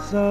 राजा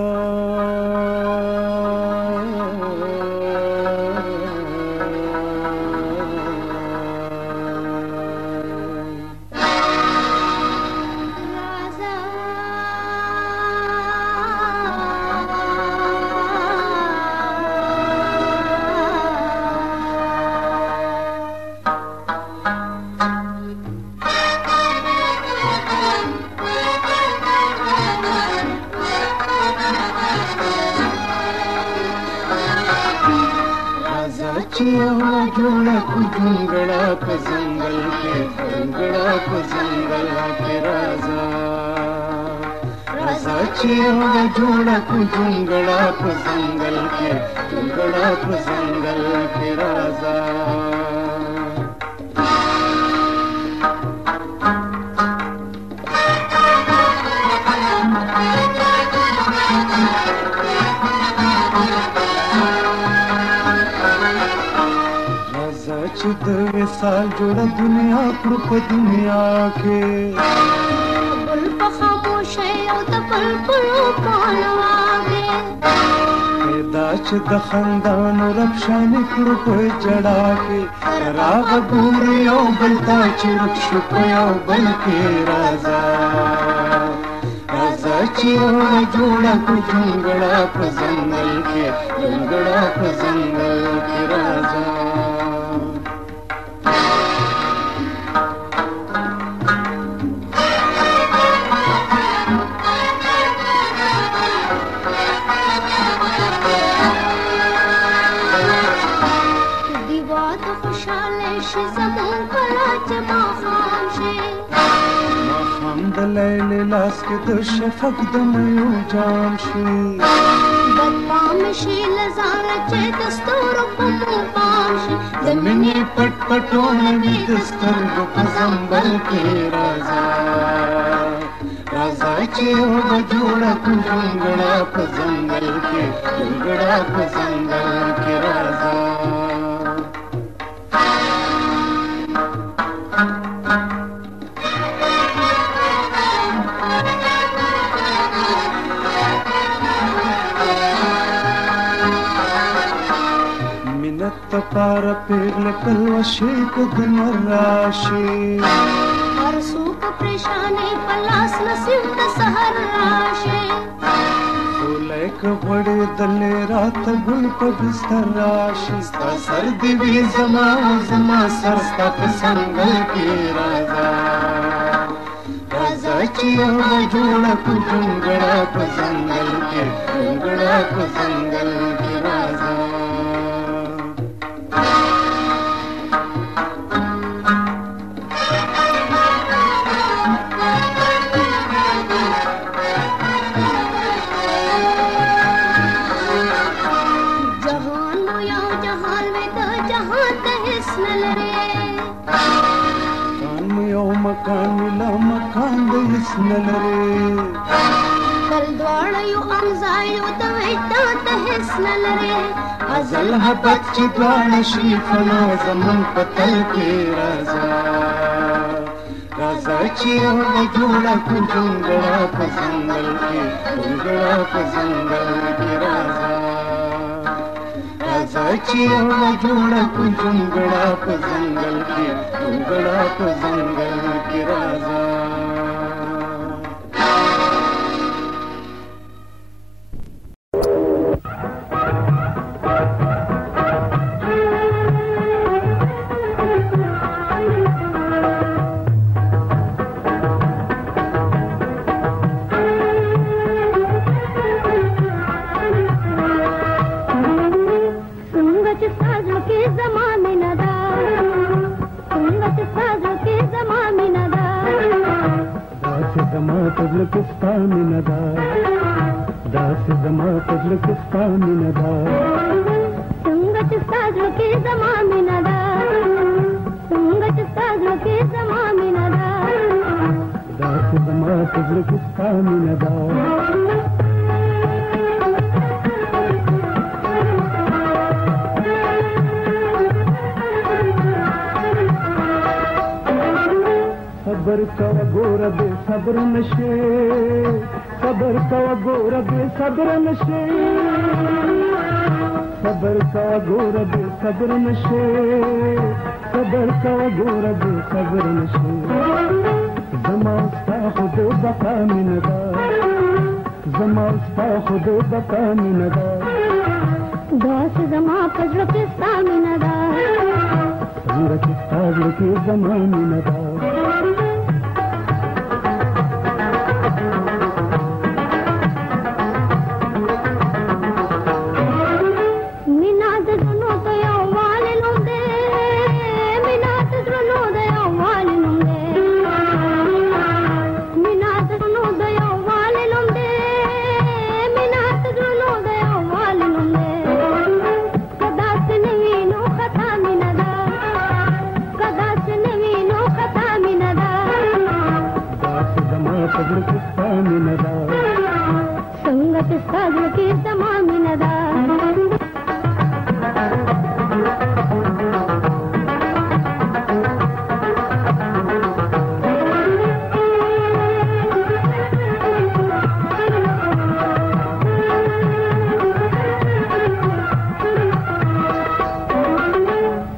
जोड़ा कुंगड़ा को जंगल के कुंगड़ा को जंगल के राजा राजा चिया जोड़ा कुंगड़ा को जंगल के कुंगड़ा को जंगल के राजा चुद विसाल जोड़ा दुनिया कृप दुनिया के बुल खामोश है तो पल पलो पालवागे दाच दखंदान रक्षान कृप जड़ा के राग बूरियो बलता चुरक शुपयो बल के राजा राजा चिया जोड़ा कुंगड़ा को जंगल के कुंगड़ा को जंगल के राजा लास के तो शफक दमयो जानशी बदपाम शील ज़ारचे दस्तूर पामशी जमिनी पटपटो नवी दस्तर गुपजंबल के राजा राजा चिया जोड़ा कुंगड़ा को जंगल के कुंगड़ा को जंगल के राजा पार पेड़ कलवशी को दिन राशि हर सूख परेशानी पलास नसीब का सहर राशि फूले के बड़े दले रात गुल पर बिस्तर राशि सर्दी भी जमा सरस्ता संगल के राजा राजा चिया जोड़ा कुंगड़ा को जंगल के कुंगड़ा को जंगल के राजा मकान मिला मकान दहिस्नल रे कल द्वाड़यो अंजायो तवेटा तहिस्नल रे अजल है बच्ची द्वाड़ शीफनो जमन पतल के राजा राजा चिया जोड़ा कुंगड़ा को जंगल के कुंगड़ा को जंगल के राजा राजा चिया जोड़ा कुंगड़ा को जंगल के कुंगड़ा को जंगल के राजा तजलकिस्तानिनदा दास जमा तजलकिस्तानिनदा संगत साजो के जमानिनदा संगत साजो के जमानिनदा दास जमा तजलकिस्तानिनदा सबर का गोर दे सब्र नशे صبر کوه ګوره بې صبره نشې صبر کوه ګوره بې صبره نشې صبر کوه ګوره بې صبره نشې زما ستا خو د بقا مینه ده زما ستا خو د بقا مینه ده داسې زما په زړه کې ستا مینه ده څنګه چې ستا زړه کې زما مینه ده څنګه چې ستا زړه کې زما مینه ده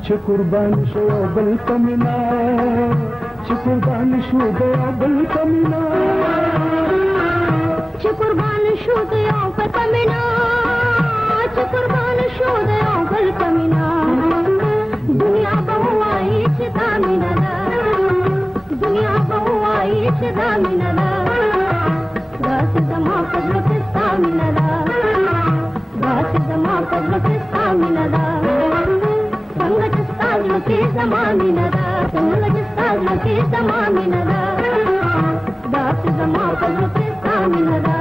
چې قربان شو بل تمنا چې قربان شو بل تمنا چې قربان شو د یو په تمنا چې قربان شو د یو بل تمنا دنیا به وایي چې دا مینه ده دنیا به وایي چې دا مینه ده داسې زما په زړه کې ستا مینه ده داسې زما په زړه کې ستا مینه ده څنګه چې ستا زړه کې زما مینه ده څنګه چې ستا زړه کې زما مینه ده داسې زما په زړه کې ستا مینه ده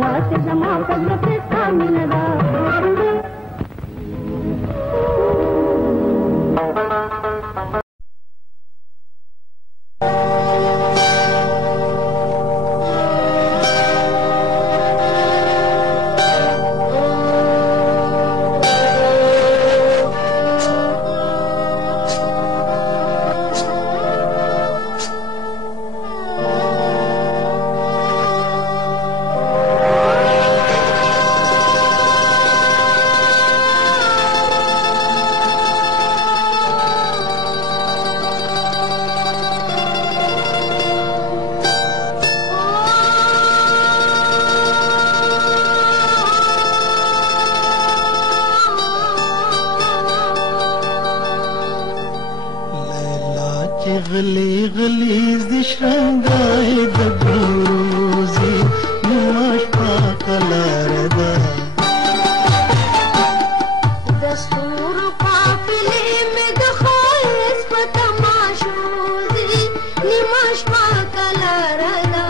داسې زما په زړه کې ستا مینه ده غلی غلی زشرنګای د ګروزي نماش پاکلار ده دستور قافلې مې د خالص په تماشوزي نماش پاکلار ده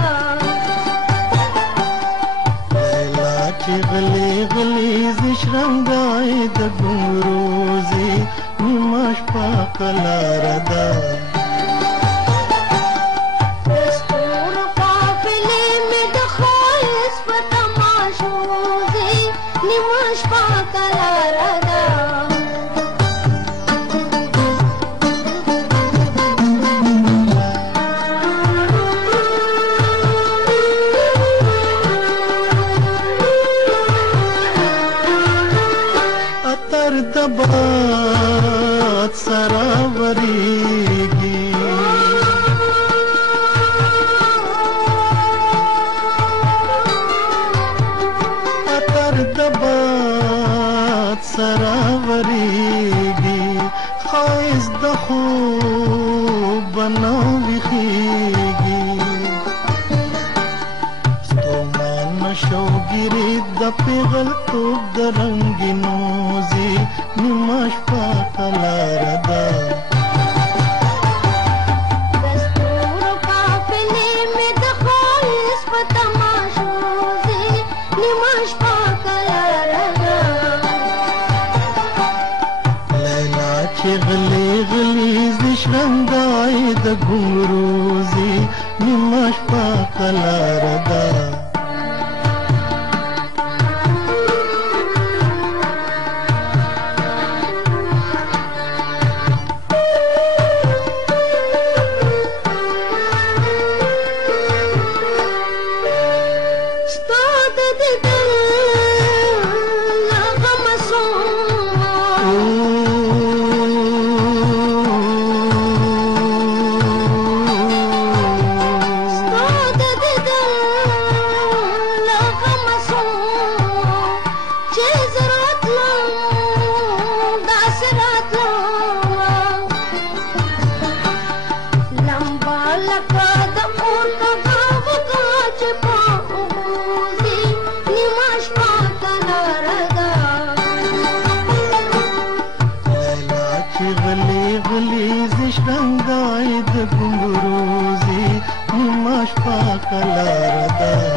لیلا چې غلی غلی زشرنګای د ګروزي نماش پاکلار ده دبات سراوریږي اتر دبات سراوریږي خایز د خوب بناویږي ستومان شوګری د پیغل توب د رنگینوزي نماش پاکلار ده دستور قافلې مې د خالص په تماشوزي نماش پاکلار ده لیلا چې غلی غلی زشرنګای د ګروزي نماش پاکلار ده لکه د مور کږه وږه چې په اوبو ځي نیمه شپه کلاره ده لیلا چې غلی غلی زشرنګای د ګنګروزي نیمه شپه کلاره ده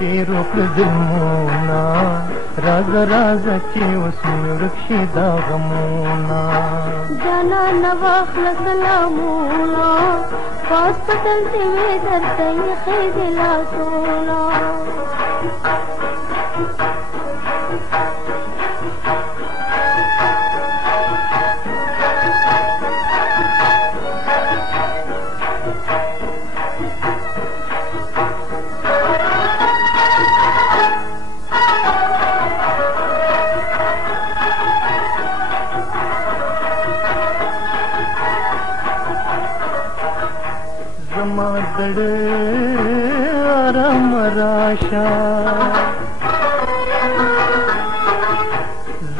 ډېرو ظلمونه راځه راځه چې اوس مې ورک شي دا غمونه جانانه واخله سلامونه پاس پتل دې وې درته ایښې دې لاسونه आराम राशा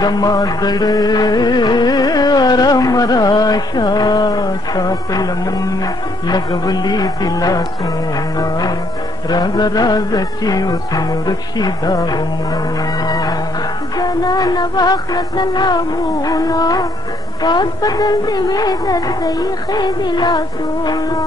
जमा दड़े आराम राशा साफ लमन लगवली दिला सोना राज राज ची उसमें वृक्षी दागमुना जनाना वाखला सलामुना पास बदल दे में दर्द खे दिला सोना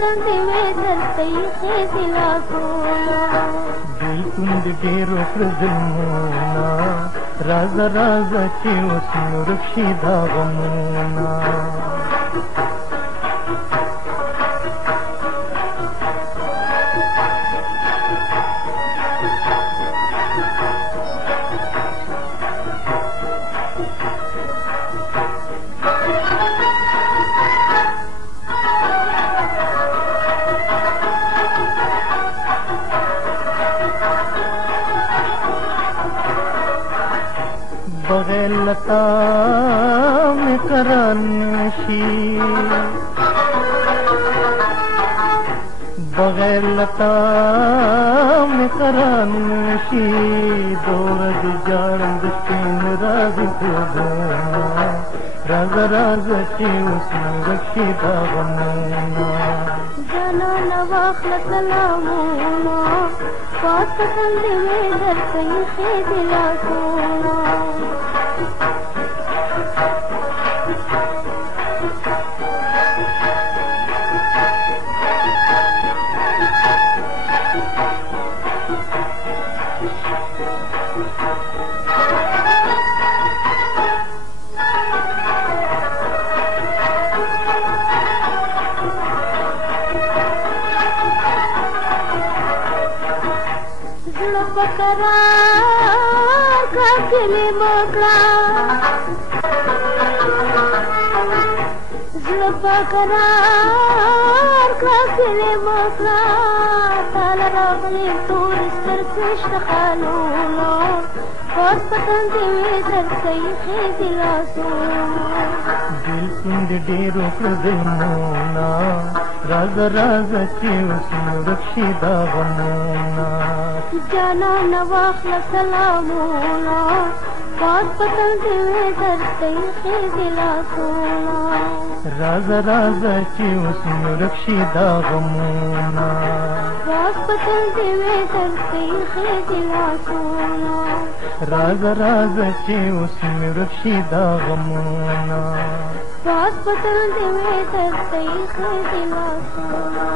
پسند وې درته یې دلاسونه دل توند ډېرو کړه ظلمونه رازه رازه چې اوس نو ورک شي دا غمونه बगैर लता में करानशी बगैर लता में करानशी दौरद जारंद तीन राज राज राज की उसमें रखी दागना जाना नवाखल सलामोना पास पसंद में दर्द ये दिलासोना करार का किले मोकड़ा जुल्फा करार का किले मोकड़ा ताला रागले तोर सर कृष्ण खालूनो पास पसंद वे दर सही दिलासोना दिल सुंद डेरो प्रदमोना राज राज की उसमें रक्षी दागमोना जाना नवाखल सलामोना पास पसंद वे दर सही दिलासोना राज राज की उसमें रक्षी दागमोना पास पसंद वे दर सही दिलासोना राज राज की उसमें रक्षी दागमोना पास पसंद वे दर सही दिलासोना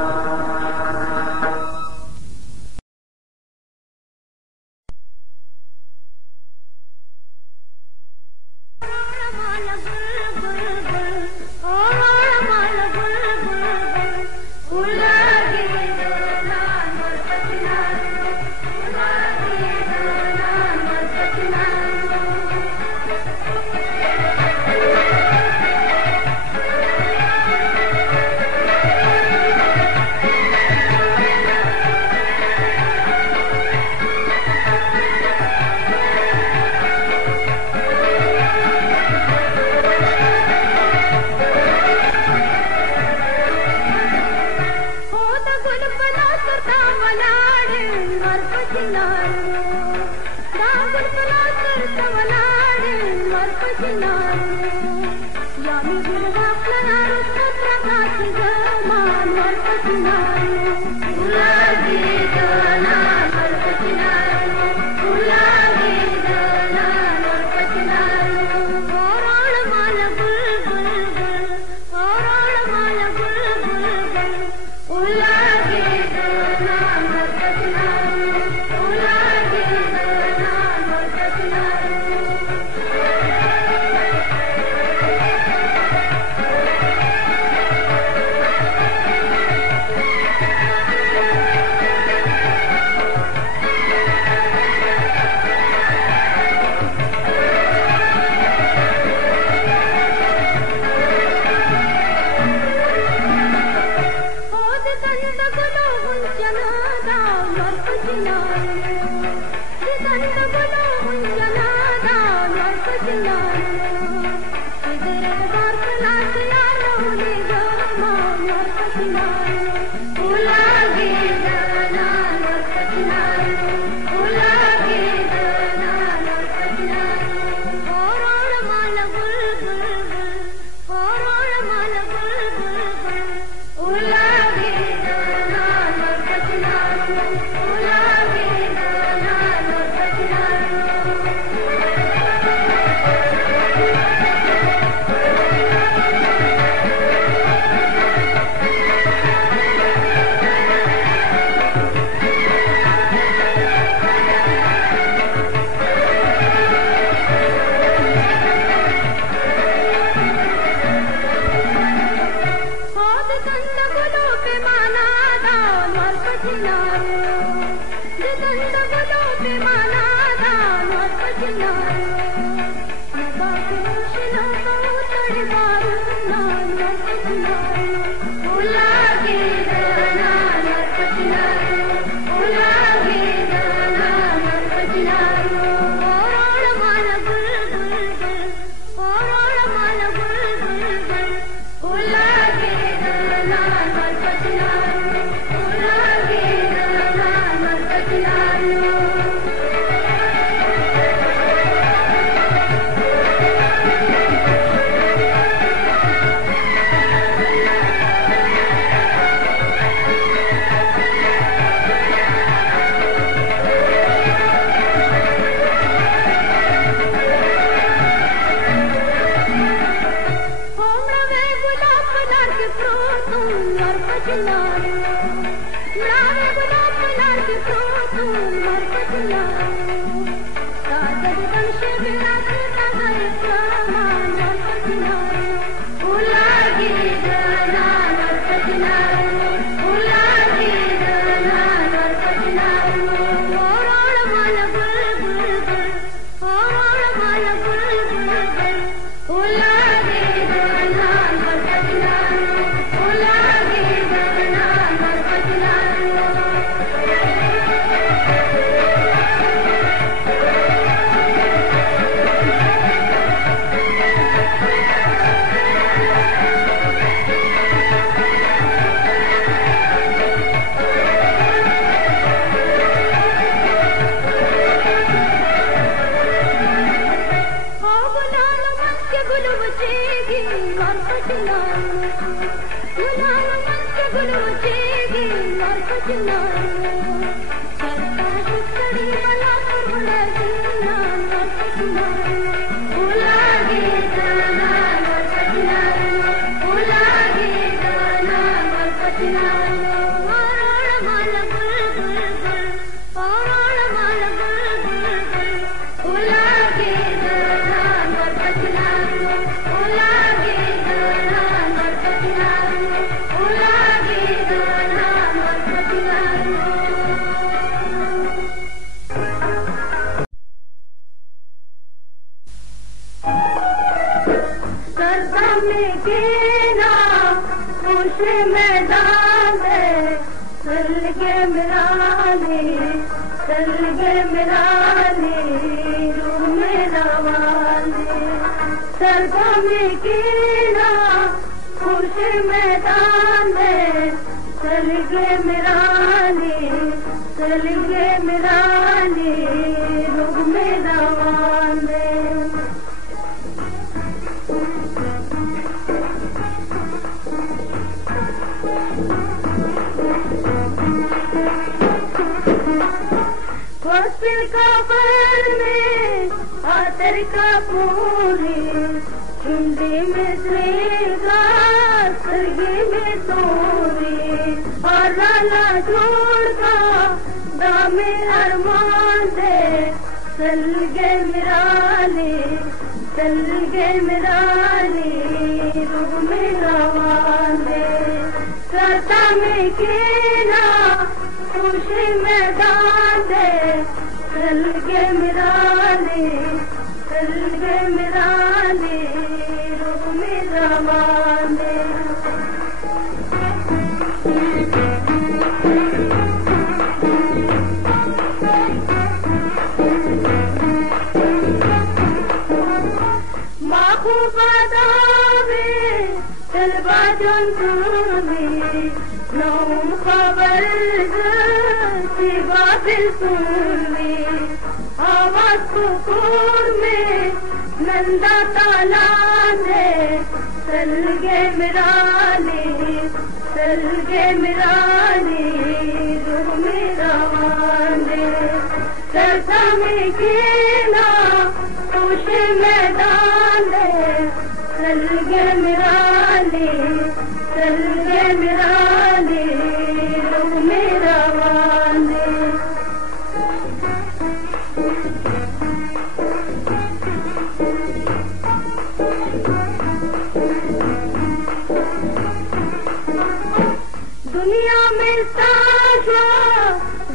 दुनिया में साशा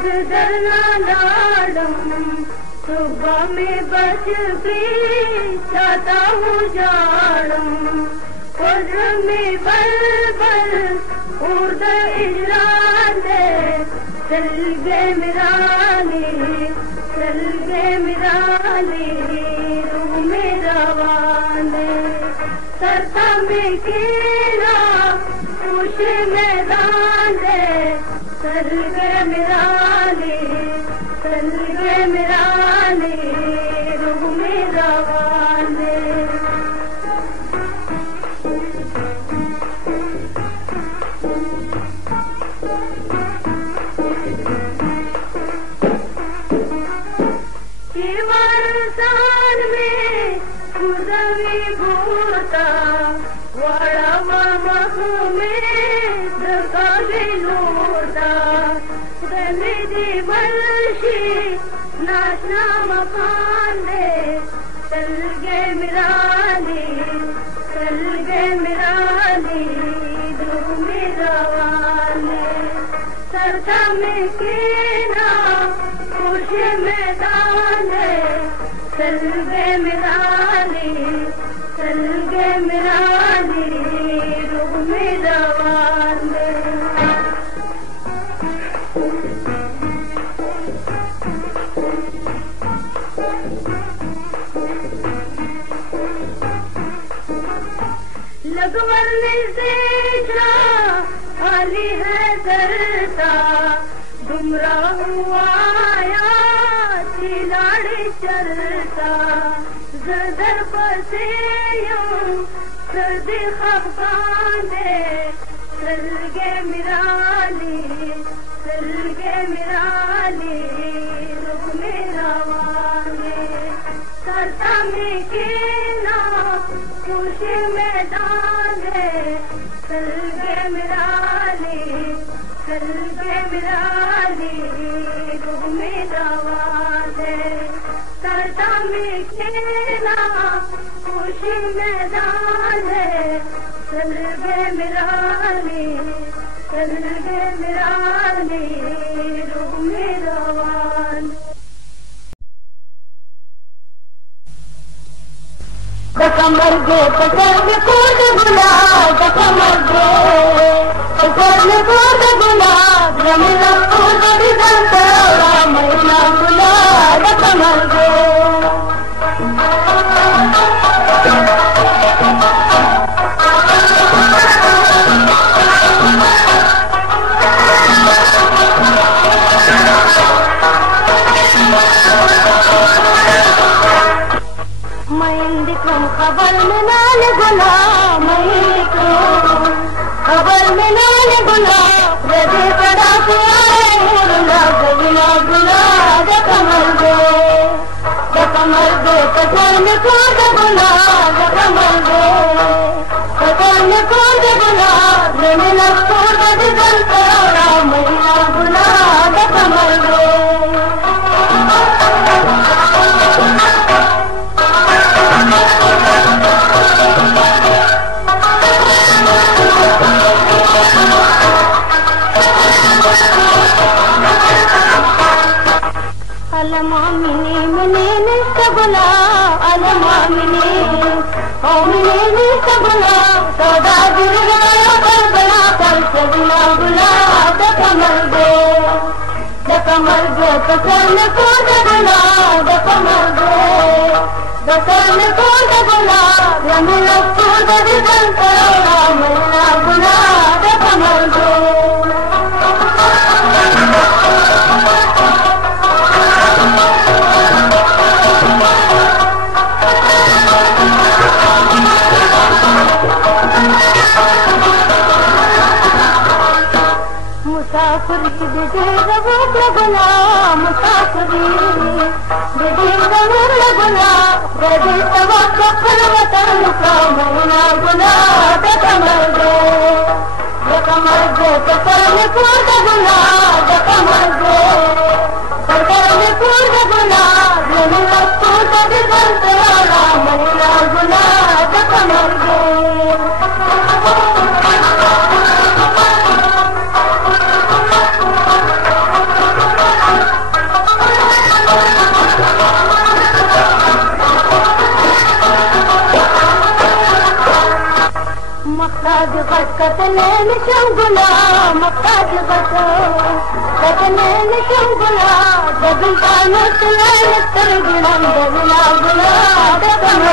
जिधरना नाडम सुबह में बच गई चाहता हूँ जाड़म उर्र में बल बल उर्द इजराने चल गए मिरानी चल गए मिरानी रूह में रवाने सरता में कीड़ा खुश मैदान दे चल गए मिरानी चल गए मिरानी रूह में रवाने सान में खुदवी भूता वाड़ा मह में दकावे लोटा गली बलशी नाचना मकान दे चल गए मिरानी चल गए मिरानी धूम में रवाने सरता में केना खुश मैदान चल गए मिरानी चल गए मिरानी रूह में रवाने लगवर में से आली है करता गुमराह हुआ लाड़ी चलता जदर पसे सर्दी खफान चल गए मिरानी चल गए मिरानी रुख में रवाने सरता में केना खुश मैदान चल गए मिरानी चल गए मिरानी रुख में रवाने सरता में खेला खुशी मैदान चल गए मिरानी चल गए मिरानी रूह में रवाने कमर गो पसंद कूद बुला कमर गो पसंद कूद बुला रमला कूद बिजंता मैना बुला कमर गो खबर में नाल गुला खबर में नाल गुला रजे पड़ा गुला गुला गुला कमर गो कमर में कूद गुला कमर गो कूद गुला रमला कूद बिजंता मैना गुला कमर गो अलमामिने मने निस्तबला अलमामिने ओ मने निस्तबला सदा गुला बरबला कर सगला गुला कमर गो कसन को दबला कमर को दबला रमला को दबला मैना गुला कमर गो मुसाफिरी गुला मुसाफिरी गुला गदी तवक्क फलवतन का मैना गुला कमर गो कमर को गुला कमर गो गुला रमला को दबला मैना गुला कमर गो دنين شنقلا مقاد غطو دنين شنقلا دبل دانو سلال الترقلم دبلا بلا دبل